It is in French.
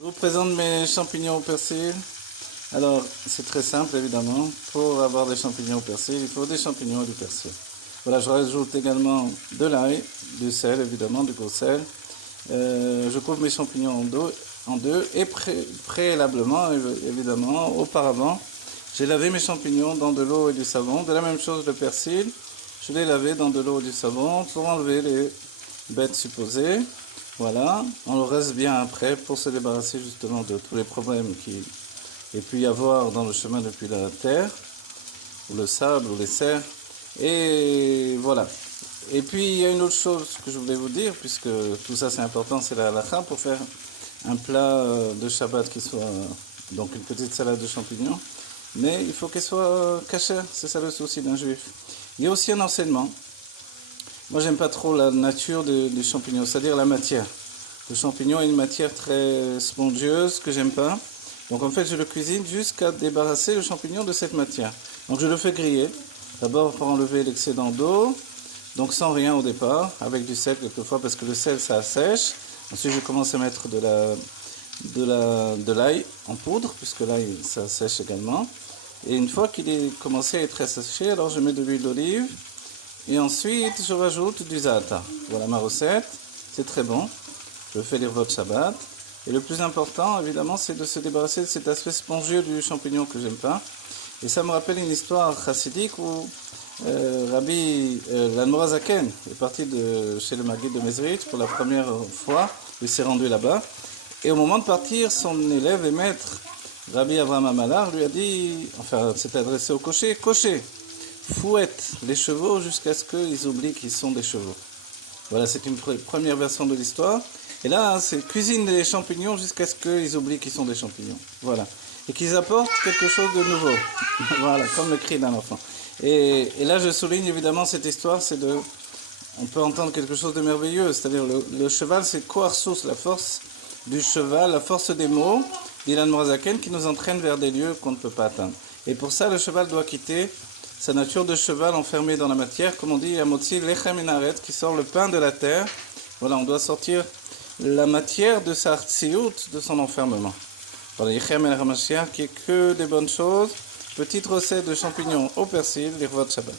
Je vous présente mes champignons au persil. Alors, c'est très simple évidemment. Pour avoir des champignons au persil, il faut des champignons et du persil. Voilà, je rajoute également de l'ail, du sel évidemment, du gros sel. Je coupe mes champignons en deux et préalablement, évidemment, auparavant, j'ai lavé mes champignons dans de l'eau et du savon. De la même chose, le persil, je l'ai lavé dans de l'eau et du savon pour enlever les bêtes supposées. Voilà, on le reste bien après pour se débarrasser justement de tous les problèmes qu'il peut y avoir dans le chemin depuis la terre, ou le sable, ou les serres. Et voilà. Et puis il y a une autre chose que je voulais vous dire, puisque tout ça c'est important, c'est la halakha, pour faire un plat de Shabbat qui soit donc une petite salade de champignons, mais il faut qu'elle soit cachère, c'est ça le souci d'un juif. Il y a aussi un enseignement. Moi, j'aime pas trop la nature des champignons, c'est-à-dire la matière. Le champignon est une matière très spongieuse que j'aime pas. Donc, en fait, je le cuisine jusqu'à débarrasser le champignon de cette matière. Donc, je le fais griller. D'abord, pour enlever l'excédent d'eau. Donc, sans rien au départ, avec du sel quelquefois, parce que le sel, ça assèche. Ensuite, je commence à mettre de l'ail en poudre, puisque l'ail, ça sèche également. Et une fois qu'il est commencé à être asséché, alors je mets de l'huile d'olive. Et ensuite, je rajoute du za'atar. Voilà ma recette. C'est très bon. Je fais l'irvot Shabbat. Et le plus important, évidemment, c'est de se débarrasser de cet aspect spongieux du champignon que j'aime pas. Et ça me rappelle une histoire chassidique où Rabbi l'Admor Zaken est parti chez le Maguid de Mezrich pour la première fois. Il s'est rendu là-bas. Et au moment de partir, son élève et maître, Rabbi Avraham Amalar, lui a dit, enfin, s'est adressé au cocher, cocher, fouette les chevaux jusqu'à ce qu'ils oublient qu'ils sont des chevaux. Voilà, c'est une première version de l'histoire. Et là, c'est cuisine les champignons jusqu'à ce qu'ils oublient qu'ils sont des champignons. Voilà. Et qu'ils apportent quelque chose de nouveau. Voilà, comme le cri d'un enfant. Et là, je souligne évidemment cette histoire, on peut entendre quelque chose de merveilleux. C'est-à-dire, le cheval, c'est Koharsus, la force du cheval, la force des mots, d'Ilan Morazaken, qui nous entraîne vers des lieux qu'on ne peut pas atteindre. Et pour ça, le cheval doit quitter sa nature de cheval enfermé dans la matière, comme on dit, Amotzi lechem minaret, qui sort le pain de la terre. Voilà, on doit sortir la matière de sa tziout, de son enfermement. Voilà, Yechem el Hamashiach, qui est que des bonnes choses. Petite recette de champignons au persil, l'irvot Shabbat.